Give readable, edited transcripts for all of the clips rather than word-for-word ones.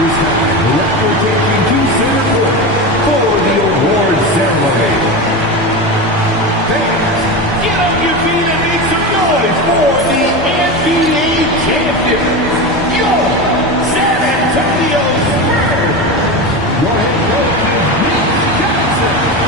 is time now we're taking to center court for the award ceremony. Fans, get on your feet and make some noise for the NBA champions, your San Antonio Spurs. Your head coach is Mitch Johnson.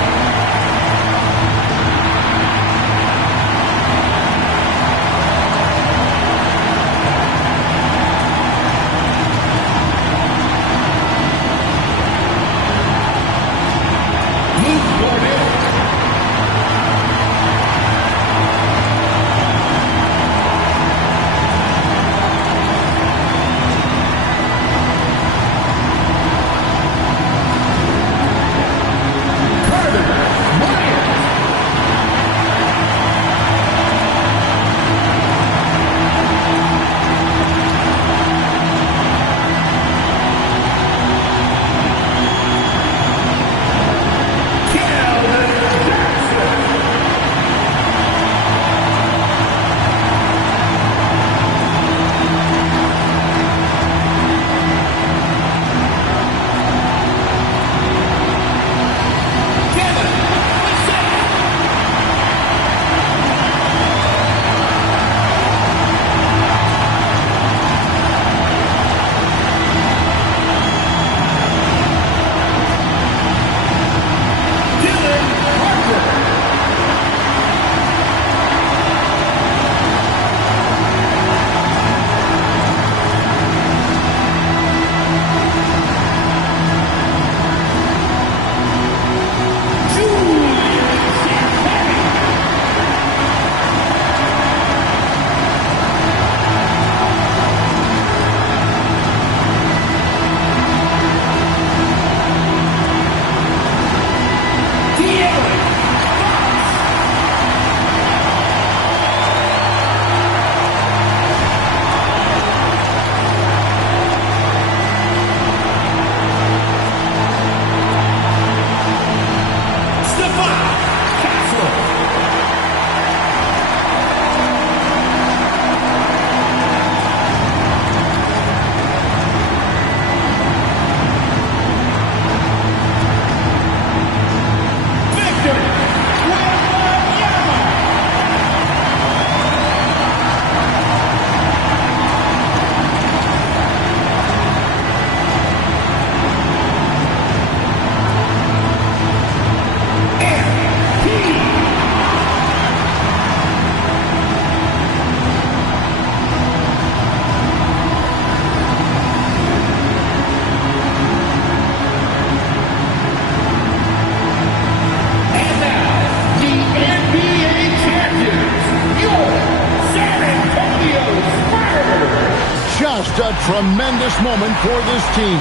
A tremendous moment for this team.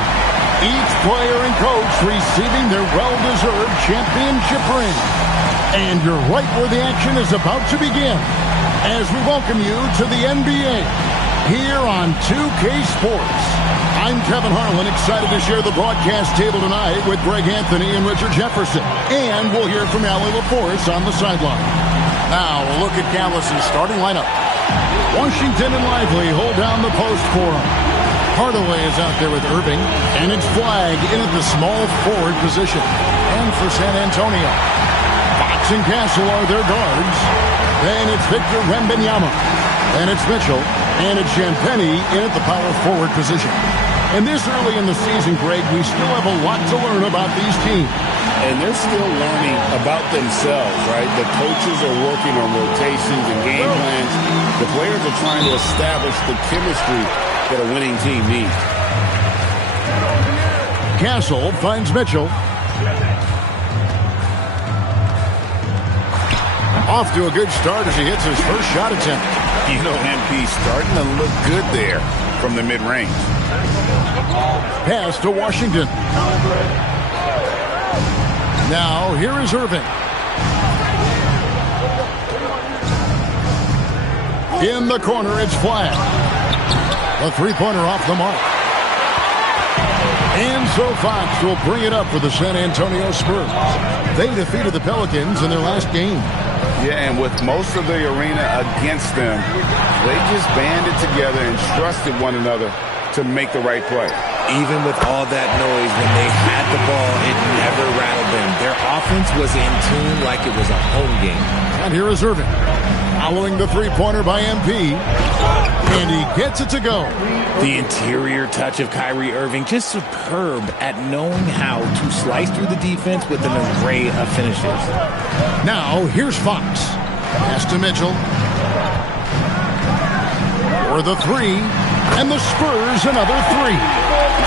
Each player and coach receiving their well-deserved championship ring. And you're right where the action is about to begin as we welcome you to the NBA here on 2K Sports. I'm Kevin Harlan, excited to share the broadcast table tonight with Greg Anthony and Richard Jefferson. And we'll hear from Allie LaForce on the sideline. Now, a look at Dallas's starting lineup. Washington and Lively hold down the post for him. Hardaway is out there with Irving, and it's Flagg in at the small forward position. And for San Antonio, Fox and Castle are their guards. Then it's Victor Wembanyama, and it's Mitchell, and it's Champagnie in at the power forward position. And this early in the season, Greg, we still have a lot to learn about these teams. And they're still learning about themselves, right? The coaches are working on rotations and game plans. The players are trying to establish the chemistry that a winning team needs. Castle finds Mitchell. Off to a good start as he hits his first shot attempt. You know, MP starting to look good there from the mid-range. Pass to Washington. Now, here is Irving. In the corner, it's Flagg. A three-pointer off the mark. And so Fox will bring it up for the San Antonio Spurs. They defeated the Pelicans in their last game. Yeah, and with most of the arena against them, they just banded together and trusted one another to make the right play. Even with all that noise, when they had the ball, it never rattled them. Their offense was in tune like it was a home game. And here is Irving, following the three-pointer by MP, and he gets it to go. The interior touch of Kyrie Irving, just superb at knowing how to slice through the defense with an array of finishes. Now, here's Fox. Pass to Mitchell. For the three, and the Spurs another three.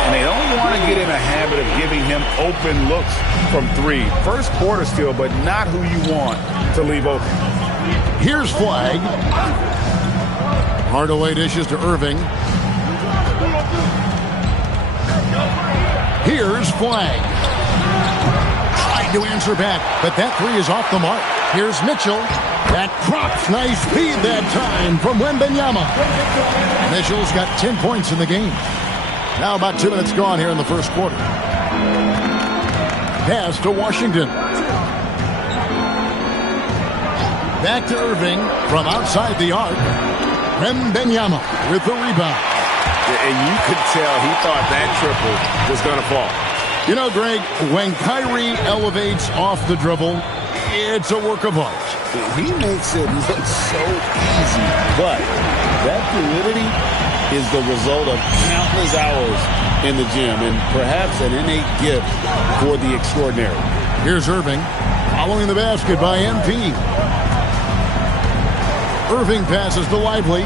And they don't want to get in a habit of giving him open looks from three. First quarter still, but not who you want to leave open. Here's Flagg. Hardaway dishes to Irving. Here's Flagg. Trying to answer back, but that three is off the mark. Here's Mitchell. That drops. Nice speed that time from Wembanyama. Mitchell's got 10 points in the game. Now about 2 minutes gone here in the first quarter. Pass to Washington. Back to Irving from outside the arc. Wembanyama with the rebound. And you could tell he thought that triple was going to fall. You know, Greg, when Kyrie elevates off the dribble, it's a work of art. He makes it look so easy, but that fluidity is the result of countless hours in the gym and perhaps an innate gift for the extraordinary. Here's Irving following the basket by MP. Irving passes to Lively.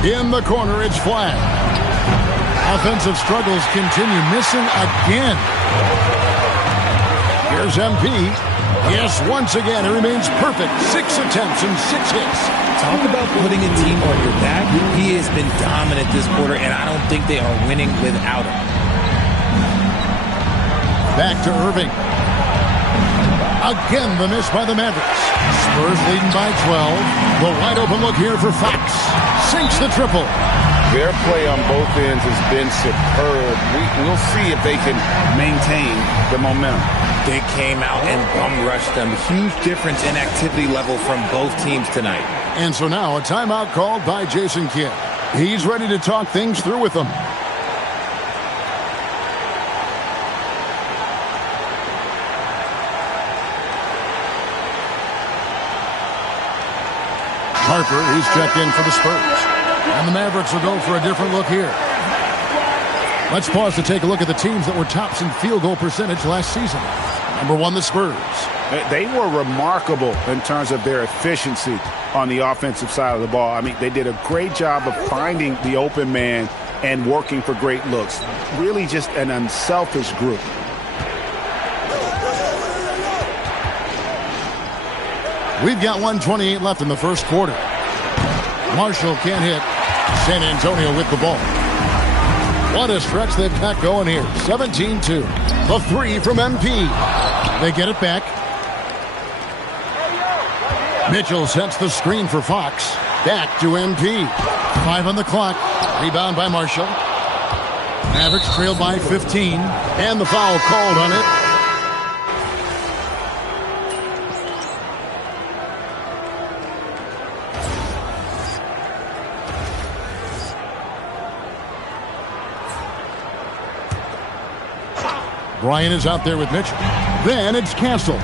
In the corner, it's Flagg. Offensive struggles continue, missing again. Here's MP. Yes, once again, it remains perfect. 6 attempts and 6 hits. Talk about putting a team on your back. He has been dominant this quarter, and I don't think they are winning without him. Back to Irving. Again, the miss by the Mavericks. Spurs leading by 12. The wide open look here for Fox. Sinks the triple. Their play on both ends has been superb. We'll see if they can maintain the momentum. They came out and bum rushed them. Huge difference in activity level from both teams tonight. And so now a timeout called by Jason Kidd. He's ready to talk things through with them. Harper, he's checked in for the Spurs. And the Mavericks will go for a different look here. Let's pause to take a look at the teams that were tops in field goal percentage last season. Number 1, the Spurs. They were remarkable in terms of their efficiency on the offensive side of the ball. I mean, they did a great job of finding the open man and working for great looks. Really just an unselfish group. We've got 1:28 left in the first quarter. Marshall can't hit. San Antonio with the ball. What a stretch they've got going here. 17-2. The three from MP. They get it back. Mitchell sets the screen for Fox. Back to MP. 5 on the clock. Rebound by Marshall. Mavericks trailed by 15. And the foul called on it. Bryant is out there with Mitchell. Then it's Castle.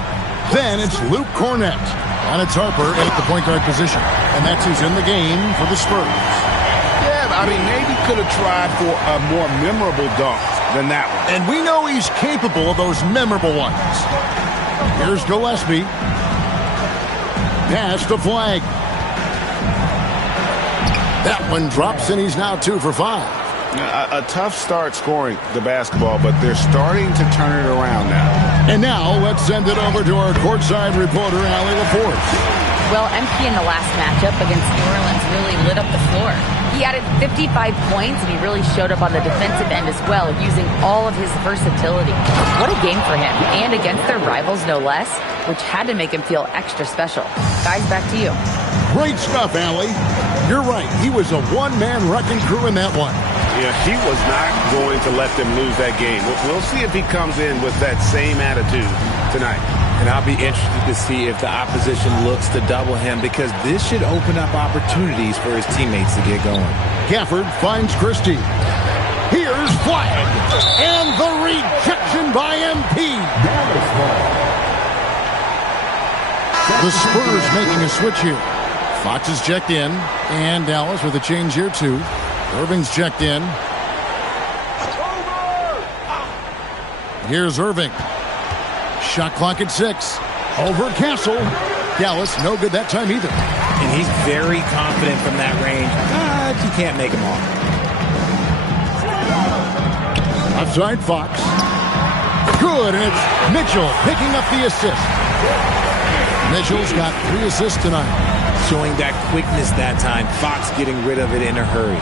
Then it's Luke Cornett. And it's Harper at the point guard position. And that's who's in the game for the Spurs. Yeah, I mean, maybe could have tried for a more memorable dunk than that one. And we know he's capable of those memorable ones. Here's Gillespie. Pass to Flagg. That one drops, and he's now 2 for 5. A tough start scoring the basketball, but they're starting to turn it around now. And now let's send it over to our courtside reporter, Allie LaForce. Well, MP in the last matchup against New Orleans really lit up the floor. He added 55 points, and he really showed up on the defensive end as well, using all of his versatility. What a game for him, and against their rivals, no less, which had to make him feel extra special. Guys, back to you. Great stuff, Allie. You're right. He was a one-man wrecking crew in that one. Yeah, he was not going to let them lose that game. We'll see if he comes in with that same attitude tonight. And I'll be interested to see if the opposition looks to double him, because this should open up opportunities for his teammates to get going. Gafford finds Christie. Here's flag. And the rejection by MP. The Spurs making a switch here. Fox is checked in. And Dallas with a change here too. Irving's checked in. Here's Irving. Shot clock at 6. Over Castle. Dallas, no good that time either. And he's very confident from that range, but you can't make him all. Outside Fox. Good, and it's Mitchell picking up the assist. Mitchell's got 3 assists tonight. Showing that quickness that time. Fox getting rid of it in a hurry.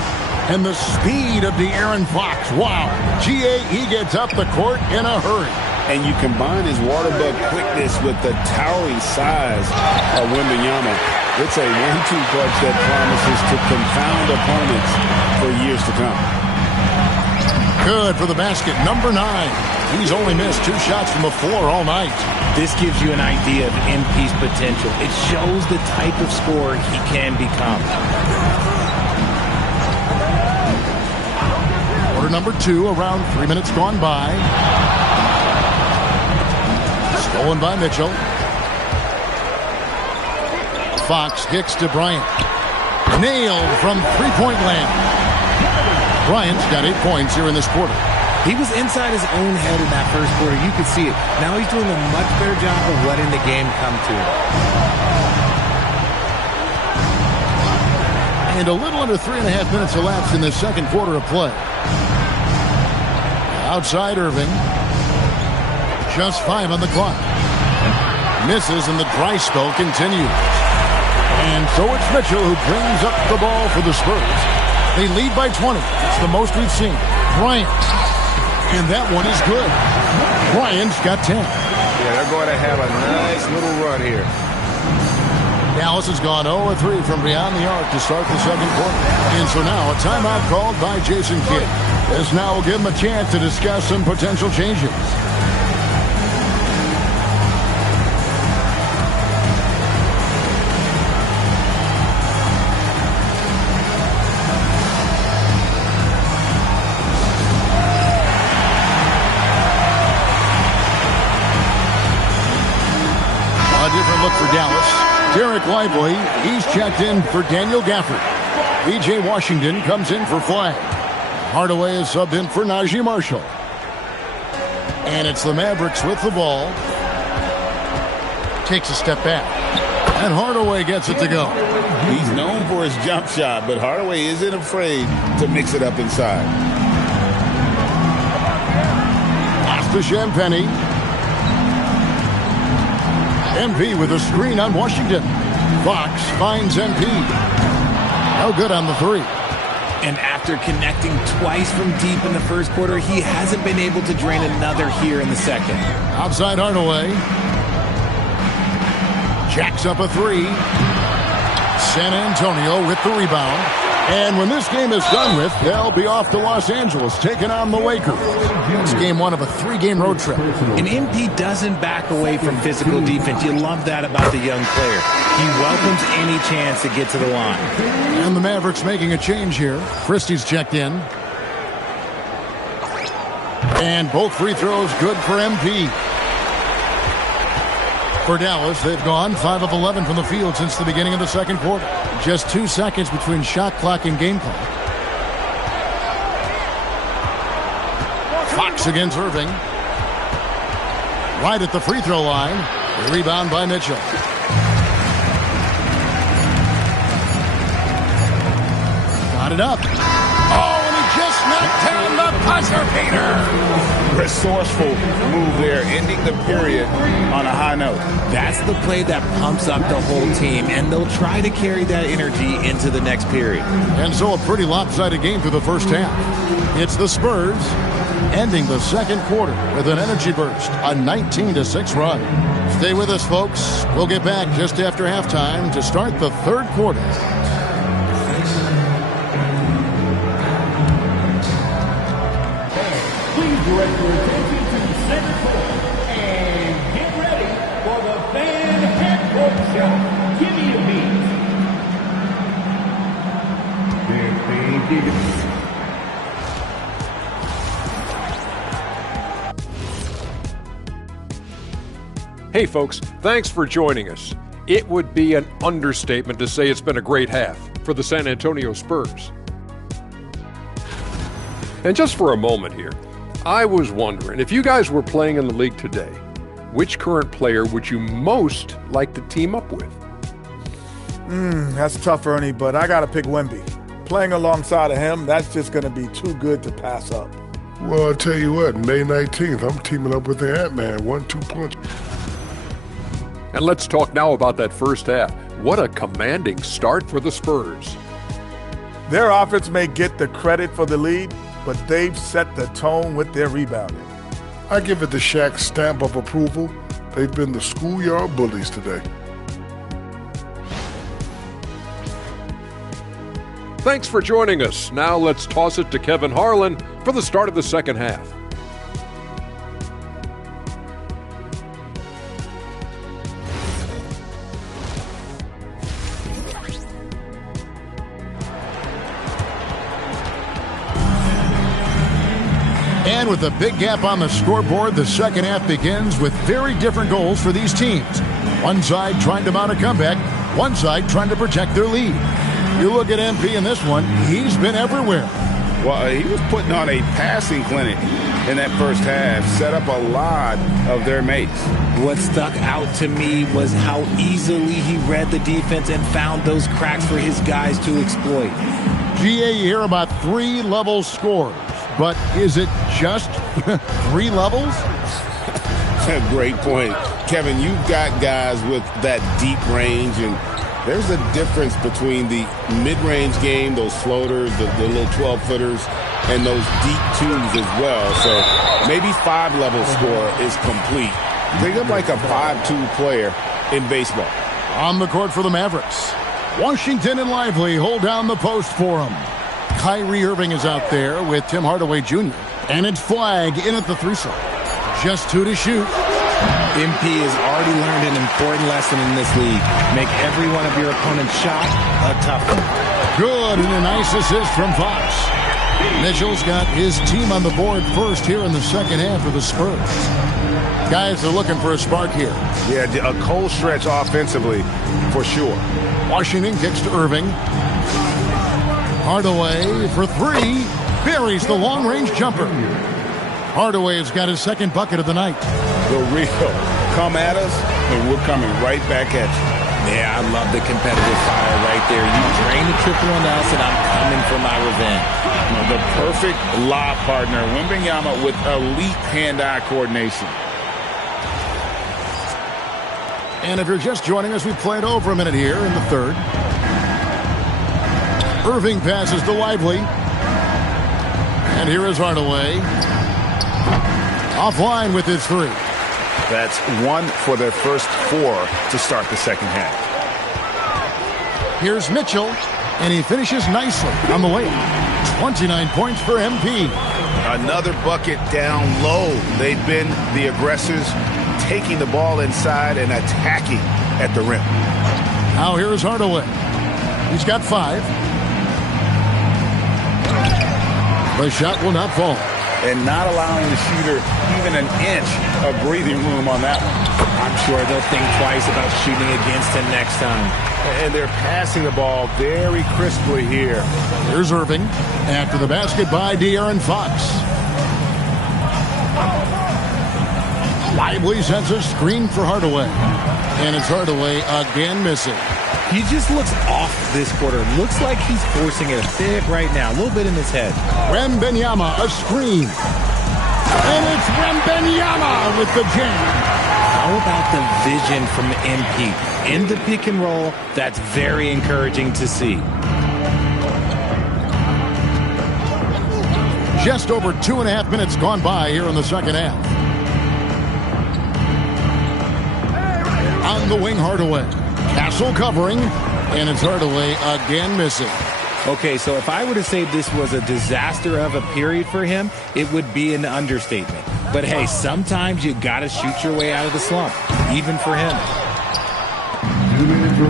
And the speed of De'Aaron Fox. Wow. He gets up the court in a hurry. And you combine his waterbed quickness with the towering size of Wembanyama. It's a 1-2 punch that promises to confound opponents for years to come. Good for the basket. Number 9. He's only missed 2 shots from the floor all night. This gives you an idea of MP's potential. It shows the type of scorer he can become. Quarter number 2, around 3 minutes gone by. Stolen by Mitchell. Fox kicks to Bryant. Nailed from three-point land. Bryant's got 8 points here in this quarter. He was inside his own head in that first quarter. You could see it. Now he's doing a much better job of letting the game come to him. And a little under 3.5 minutes elapsed in the second quarter of play. Outside Irving. Just 5 on the clock. Misses and the dry spell continues. And so it's Mitchell who brings up the ball for the Spurs. They lead by 20. It's the most we've seen. Bryant. And that one is good. Bryant's got 10. Yeah, they're going to have a nice little run here. Dallas has gone 0-3 from beyond the arc to start the second quarter. And so now a timeout called by Jason Kidd. This now will give him a chance to discuss some potential changes. A different look for Dallas. Derek Lively, he's checked in for Daniel Gafford. B.J. Washington comes in for Flag. Hardaway is subbed in for Najee Marshall. And it's the Mavericks with the ball. Takes a step back. And Hardaway gets it to go. He's known for his jump shot, but Hardaway isn't afraid to mix it up inside. Pass to Champagnie. MP with a screen on Washington. Fox finds MP. No good on the 3. And after connecting twice from deep in the first quarter, he hasn't been able to drain another here in the second. Outside Hardaway. Jacks up a 3. San Antonio with the rebound. And when this game is done with, they'll be off to Los Angeles, taking on the Lakers. It's game 1 of a 3-game road trip. And MP doesn't back away from physical defense. You love that about the young player. He welcomes any chance to get to the line. And the Mavericks making a change here. Christie's checked in. And both free throws good for MP. For Dallas, they've gone 5 of 11 from the field since the beginning of the second quarter. Just 2 seconds between shot clock and game clock. Fox against Irving. Right at the free throw line. The rebound by Mitchell. Got it up. Oh, and he just knocked down the buzzer beater. Resourceful move there, ending the period on a high note. That's the play that pumps up the whole team, and they'll try to carry that energy into the next period. And so a pretty lopsided game through the first half. It's the Spurs ending the second quarter with an energy burst, a 19-6 run. Stay with us, folks. We'll get back just after halftime to start the third quarter. Please direct your attention to center court and get ready for the fan half-court shot. Give me a beat. Big Giggins. Hey folks, thanks for joining us. It would be an understatement to say it's been a great half for the San Antonio Spurs. And just for a moment here, I was wondering, if you guys were playing in the league today, which current player would you most like to team up with? That's tough, Ernie, but I got to pick Wemby. Playing alongside of him, that's just going to be too good to pass up. Well, I'll tell you what, May 19th, I'm teaming up with the Ant-Man, 1-2 punch. And let's talk now about that first half. What a commanding start for the Spurs. Their offense may get the credit for the lead, but they've set the tone with their rebounding. I give it the Shaq stamp of approval. They've been the schoolyard bullies today. Thanks for joining us. Now let's toss it to Kevin Harlan for the start of the second half. And with a big gap on the scoreboard, the second half begins with very different goals for these teams. One side trying to mount a comeback, one side trying to protect their lead. You look at MP in this one, he's been everywhere. Well, he was putting on a passing clinic in that first half, set up a lot of their mates. What stuck out to me was how easily he read the defense and found those cracks for his guys to exploit. GA, you hear about 3 level scores, but is it just 3 levels? Great point. Kevin, you've got guys with that deep range, and there's a difference between the mid-range game, those floaters, the little 12-footers, and those deep twos as well. So maybe 5-level score is complete. Think of like a 5-2 player in baseball. On the court for the Mavericks. Washington and Lively hold down the post for him. Kyrie Irving is out there with Tim Hardaway Jr. And it's Flag in at the 3-side. Just 2 to shoot. MP has already learned an important lesson in this league. Make every one of your opponent's shot a tough one. Good, and a nice assist from Fox. Mitchell's got his team on the board first here in the second half of the Spurs. Guys are looking for a spark here. Yeah, a cold stretch offensively for sure. Washington kicks to Irving. Hardaway for 3. Buries the long-range jumper. Hardaway's got his second bucket of the night. The real. Come at us, and we're coming right back at you. Yeah, I love the competitive fire right there. You drain the triple on us, and I'm coming for my revenge. The perfect lob partner, Wembanyama, with elite hand-eye coordination. And if you're just joining us, we've played over a minute here in the third. Irving passes to Lively. And here is Hardaway. Offline with his 3. That's 1 for their first 4 to start the second half. Here's Mitchell, and he finishes nicely on the way. 29 points for MP. Another bucket down low. They've been the aggressors, taking the ball inside and attacking at the rim. Now here's Hardaway. He's got 5. The shot will not fall. And not allowing the shooter even an inch of breathing room on that one. I'm sure they'll think twice about shooting against him next time. And they're passing the ball very crisply here. Here's Irving. After the basket by De'Aaron Fox. Lively sends a screen for Hardaway. And it's Hardaway again missing. He just looks off this quarter. Looks like he's forcing it a bit right now. A little bit in his head. Wembanyama, a screen. And it's Wembanyama with the jam. How about the vision from MP? In the pick and roll, that's very encouraging to see. Just over 2.5 minutes gone by here in the second half. On the wing, Hardaway. Castle covering, and it's Hardaway again missing. Okay, so if I were to say this was a disaster of a period for him, it would be an understatement. But hey, sometimes you got to shoot your way out of the slump, even for him.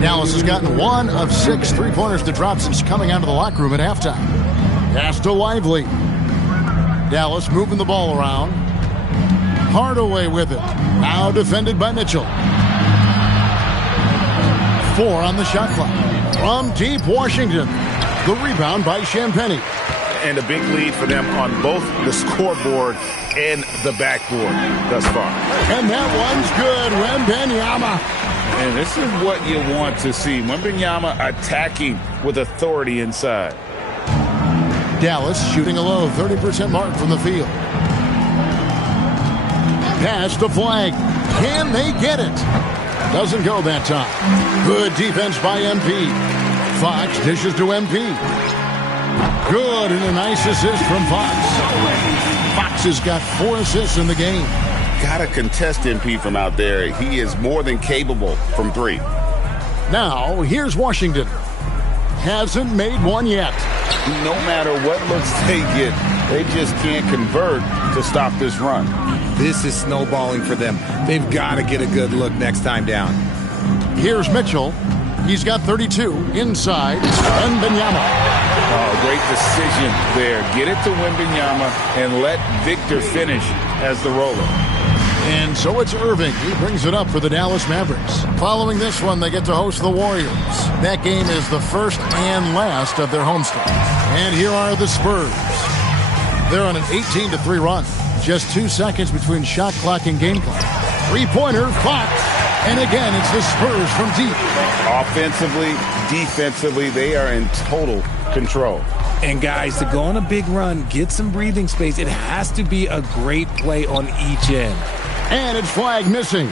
Dallas has gotten 1 of 6 3-pointers to drop since coming out of the locker room at halftime. Pass to Lively. Dallas moving the ball around. Hardaway with it. Now defended by Mitchell. 4 on the shot clock. From deep Washington. The rebound by Champagnie. And a big lead for them on both the scoreboard and the backboard thus far. And that one's good. Wembanyama. And this is what you want to see. Wembanyama attacking with authority inside. Dallas shooting a low 30% mark from the field. Pass to Flag. Can they get it? Doesn't go that time. Good defense by MP. Fox dishes to MP. Good, and a nice assist from Fox. Fox has got 4 assists in the game. Got to contest MP from out there. He is more than capable from 3. Now, here's Washington. Hasn't made one yet. No matter what looks they get, they just can't convert to stop this run. This is snowballing for them. They've got to get a good look next time down. Here's Mitchell. He's got 32 inside. Wembanyama. Oh, great decision there. Get it to Wembanyama and let Victor finish as the roller. And so it's Irving. He brings it up for the Dallas Mavericks. Following this one, they get to host the Warriors. That game is the first and last of their homestand. And here are the Spurs. They're on an 18-3 run. Just 2 seconds between shot clock and game clock. 3-pointer, Fox. And again, it's the Spurs from deep. Offensively, defensively, they are in total control. And guys, to go on a big run, get some breathing space, it has to be a great play on each end. And it's Flag missing.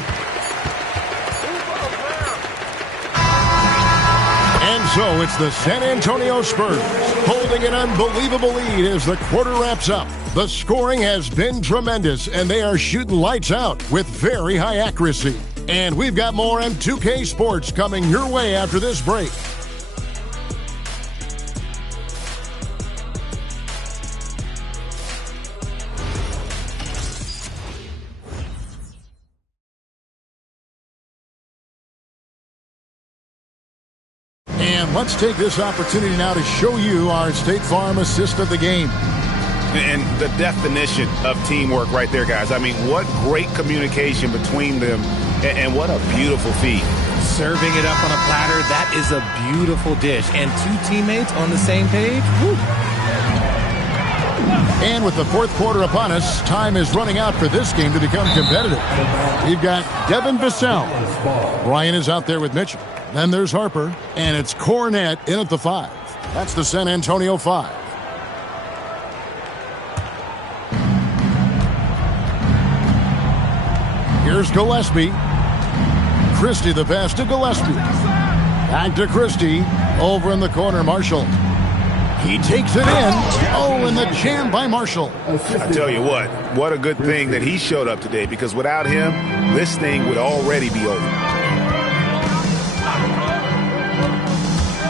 And so it's the San Antonio Spurs holding an unbelievable lead as the quarter wraps up. The scoring has been tremendous, and they are shooting lights out with very high accuracy. And we've got more M2K Sports coming your way after this break. And let's take this opportunity now to show you our State Farm assist of the game. And the definition of teamwork right there, guys. I mean, what great communication between them, and what a beautiful feed. Serving it up on a platter, that is a beautiful dish. And 2 teammates on the same page, woo. And with the fourth quarter upon us, time is running out for this game to become competitive. We've got Devin Vassell. Ryan is out there with Mitchell. Then there's Harper, and it's Cornette in at the 5. That's the San Antonio 5. Here's Gillespie. Christie the pass to Gillespie. Back to Christie. Over in the corner, Marshall. He takes it in. Oh, and the jam by Marshall. I tell you what a good thing that he showed up today, because without him, this thing would already be over.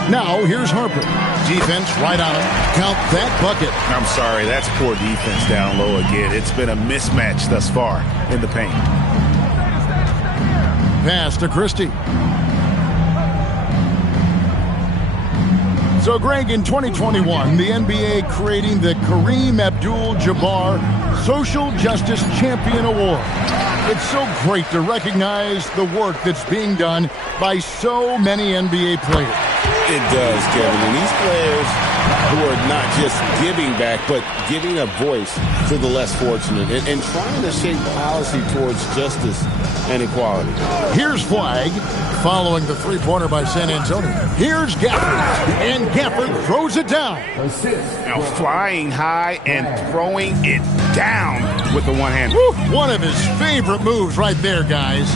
Now, here's Harper. Defense right on him. Count that bucket. I'm sorry, that's poor defense down low again. It's been a mismatch thus far in the paint. Pass to Christie. So, Greg, in 2021, the NBA creating the Kareem Abdul-Jabbar Social Justice Champion Award. It's so great to recognize the work that's being done by so many NBA players. It does, Kevin. And these players who are not just giving back, but giving a voice to the less fortunate and trying to shape policy towards justice and equality. Here's Flag following the 3-pointer by San Antonio. Here's Gafford, and Gafford throws it down. Now flying high and throwing it down with the one-hand. One of his favorite moves right there, guys.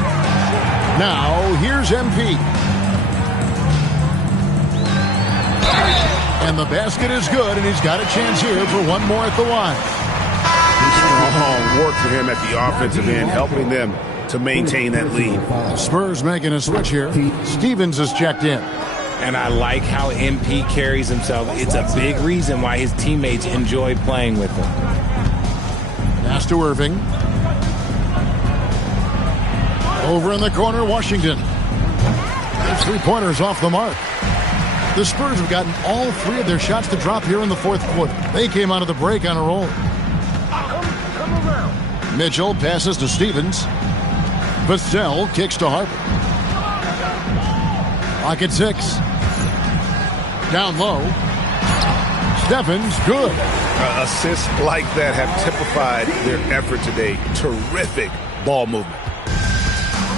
Now, here's MP. And the basket is good, and he's got a chance here for one more at the line. Strong work for him at the offensive end, helping them to maintain that lead. Spurs making a switch here. Stevens is checked in. And I like how MP carries himself. It's a big reason why his teammates enjoy playing with him. Pass to Irving. Over in the corner, Washington. Their 3-pointers off the mark. The Spurs have gotten all 3 of their shots to drop here in the fourth quarter. They came out of the break on a roll. Mitchell passes to Stevens. Vassell kicks to Harper. Clock at 6. Down low. Stephens, good. Assists like that have typified their effort today. Terrific ball movement.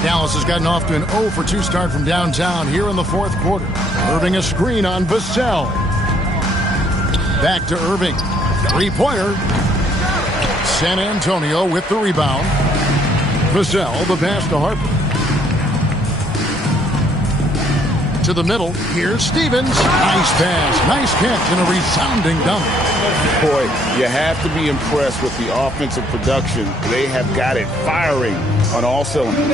Dallas has gotten off to an 0 for 2 start from downtown here in the fourth quarter. Irving a screen on Vassell. Back to Irving. Three-pointer. San Antonio with the rebound. Vassell, the pass to Harper. To the middle. Here's Stevens. Nice pass. Nice catch and a resounding dunk. Boy, you have to be impressed with the offensive production. They have got it firing on all cylinders.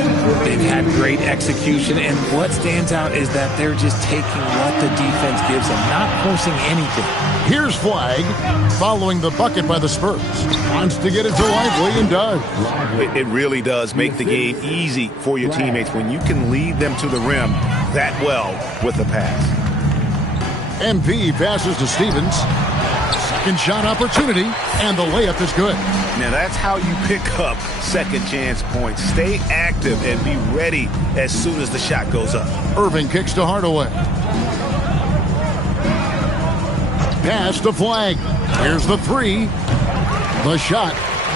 They've had great execution, and what stands out is that they're just taking what the defense gives them, not forcing anything. Here's Flag following the bucket by the Spurs. Wants to get it to Lively and does. It really does make the game easy for your teammates when you can lead them to the rim that well with the pass. MP passes to Stevens. Second shot opportunity, and the layup is good. Now that's how you pick up second chance points. Stay active and be ready as soon as the shot goes up. Irving kicks to Hardaway. Pass to Flag. Here's the three. The shot,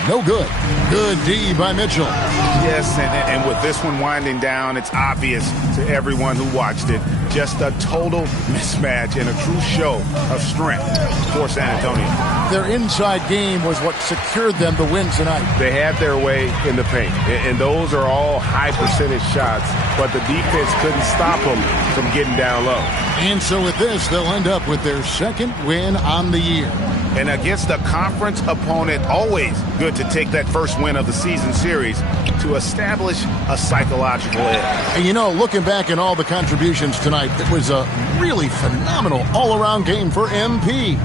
no good. Good D by Mitchell. Yes, and with this one winding down, it's obvious to everyone who watched it. Just a total mismatch and a true show of strength for San Antonio. Their inside game was what secured them the win tonight. They had their way in the paint, and those are all high percentage shots, but the defense couldn't stop them from getting down low. And so with this, they'll end up with their second win on the year. And against a conference opponent, always good to take that first win of the season series to establish a psychological edge. And you know, looking back at all the contributions tonight, it was a really phenomenal all-around game for MP.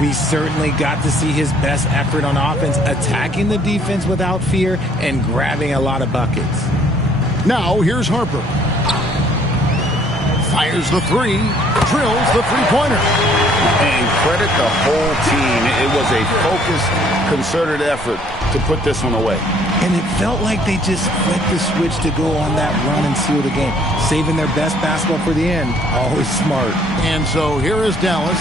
We certainly got to see his best effort on offense, attacking the defense without fear and grabbing a lot of buckets. Now, here's Harper. Fires the three, drills the three-pointer. And credit the whole team. It was a focused, concerted effort to put this one away. And it felt like they just flipped the switch to go on that run and seal the game. Saving their best basketball for the end. Always smart. And so here is Dallas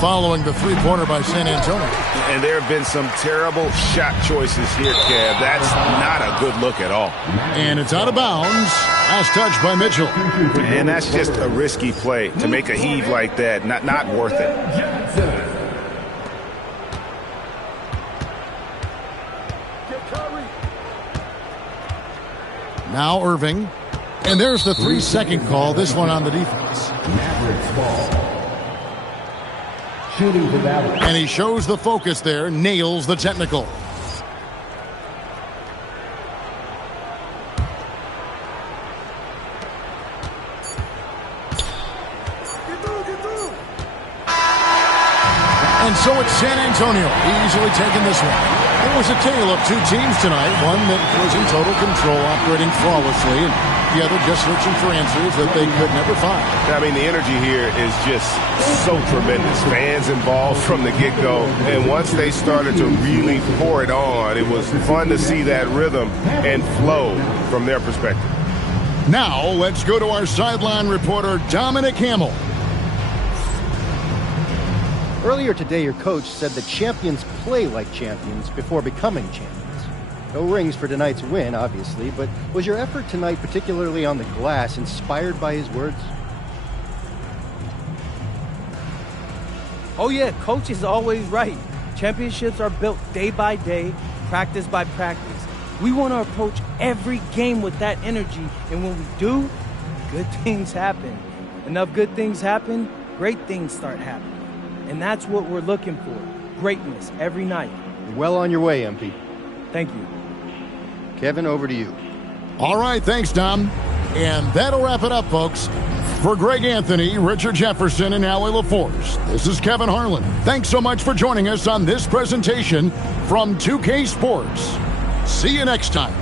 following the three-pointer by San Antonio. And there have been some terrible shot choices here, Kev. That's not a good look at all. And it's out of bounds. Last touch by Mitchell. And that's just a risky play to make a heave like that. Not worth it. Now Irving. And there's the 3-second call. This one on the defense. Mavericks ball. Shooting for Mavericks. And he shows the focus there. Nails the technical. And so it's San Antonio easily taking this one. It was a tale of two teams tonight. One that was in total control, operating flawlessly, and the other just searching for answers that they could never find. I mean, the energy here is just so tremendous. Fans involved from the get-go. And once they started to really pour it on, it was fun to see that rhythm and flow from their perspective. Now, let's go to our sideline reporter, Dominic Hamill. Earlier today, your coach said that champions play like champions before becoming champions. No rings for tonight's win, obviously, but was your effort tonight, particularly on the glass, inspired by his words? Oh yeah, coach is always right. Championships are built day by day, practice by practice. We want to approach every game with that energy, and when we do, good things happen. Enough good things happen, great things start happening. And that's what we're looking for. Greatness every night. You're well on your way, MP. Thank you. Kevin, over to you. All right, thanks, Dom. And that'll wrap it up, folks. For Greg Anthony, Richard Jefferson, and Allie LaForce, this is Kevin Harlan. Thanks so much for joining us on this presentation from 2K Sports. See you next time.